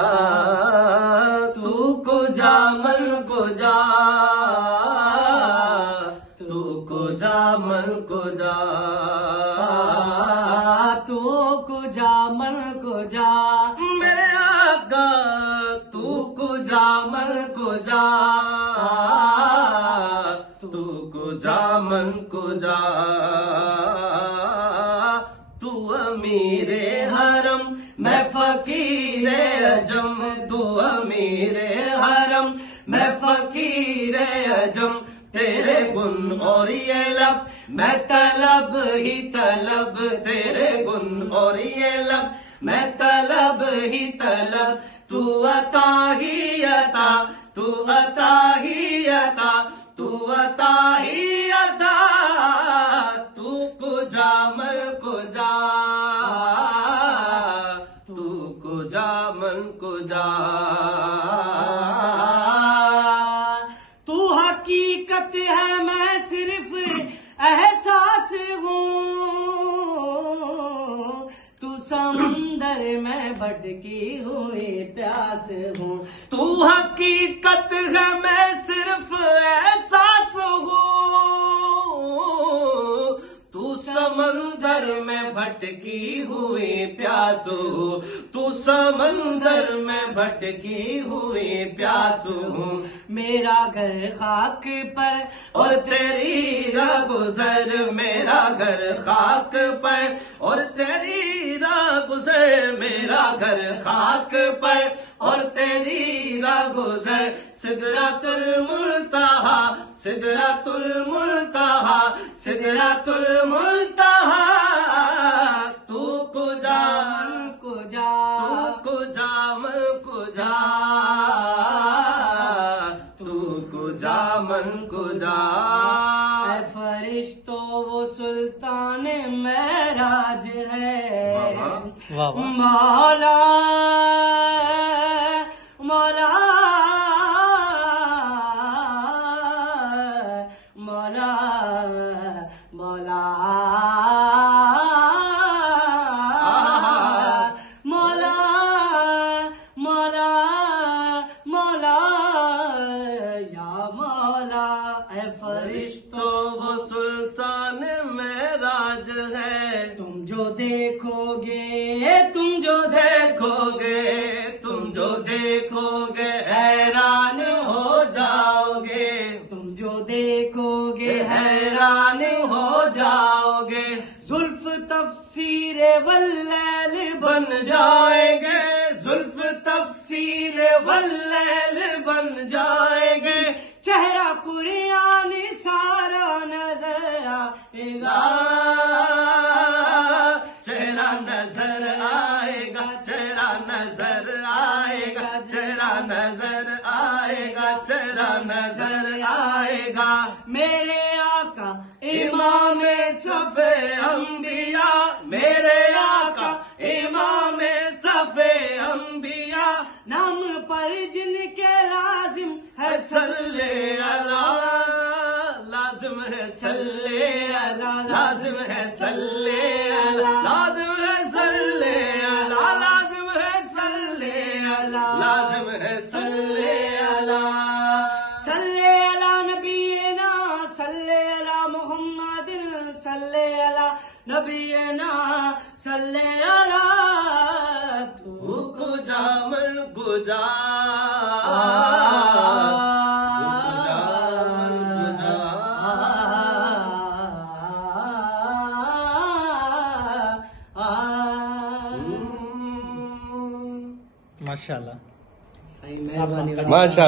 तू कुजा मन कुजा, तू कुजा मन कुजा, तू कुजा मन कुजा, मेरे आका तू कुजा मन कुजा, तू कुजा मन कुजा, तू अमीरे हरम मैं फकीरे अजम, तू अमीरे हरम मैं फकीरे अजम, तेरे गुन और ये लब मैं तलब ही तलब, तेरे गुन और ये लब मैं तलब ही तलब, तू अता ही अता, तू अता ही अता, तू अता ही अता, तू कुजा मन कुजा, तू कुजा मन कुजा, तू हकीकत है मैं सिर्फ एहसास हूँ, तू समंदर में भटकी हुई प्यास हूँ, तू हकीकत है मैं सिर्फ एहसास हूँ, तू समंदर में भटकी हुई प्यास हूँ, तू समंदर में भटकी हुई प्यास हूँ, मेरा घर खाक पर और तेरी राह गुजर, मेरा घर खाक पर और तेरी राह गुजर, मेरा घर खाक पर और तेरी राह गुजर, सिदरतुल मुंतहा, सिदरतुल मुंतहा, सिदरतुल मुंतहा, तू कुजा मन कुजा, तू कुजा मन कुजा, तू कुजा मन कुजा, ऐ फरिश्तो वो सुल्तान महराज है, वाह, वाह। मौला मौला मौला मौला मौला मौला मौला या मौला, ऐ फरिश्तो वो सुल्तान महराज है, तुम जो देखोगे, तुम जो देखोगे, तुम जो देखोगे हैरान हो जाओगे, तुम जो देखोगे हैरान हो जाओगे, जुल्फ तफसीर वल्लैल बन जाएंगे, जुल्फ तफसील वल्लैल बन जाएंगे, चेहरा कुरान सारा नजर आएगा, चेहरा नजर आएगा, चेहरा नजर आएगा, चेहरा नजर आएगा, चेहरा नजर आएगा, मेरे आका इमाम सफे अंबिया, मेरे आका इमाम सफे अंबिया, नाम पर जिनके लाजिम है सल्ले अला, लाजिम है सल्ले अला, लाजिम है सल्ले अला, लाजिम है सल्ले अला, लाजिम है सल्ले अला, लाजिम है सल्ले अला, सल्ले अला नबीना, सल्ले अला मुहम्मद, सल्ले अला नबीना, सल्ले अला तू कुजा मन कुजा, माशाल्लाह। सही मेहरबानी। माशाल्लाह।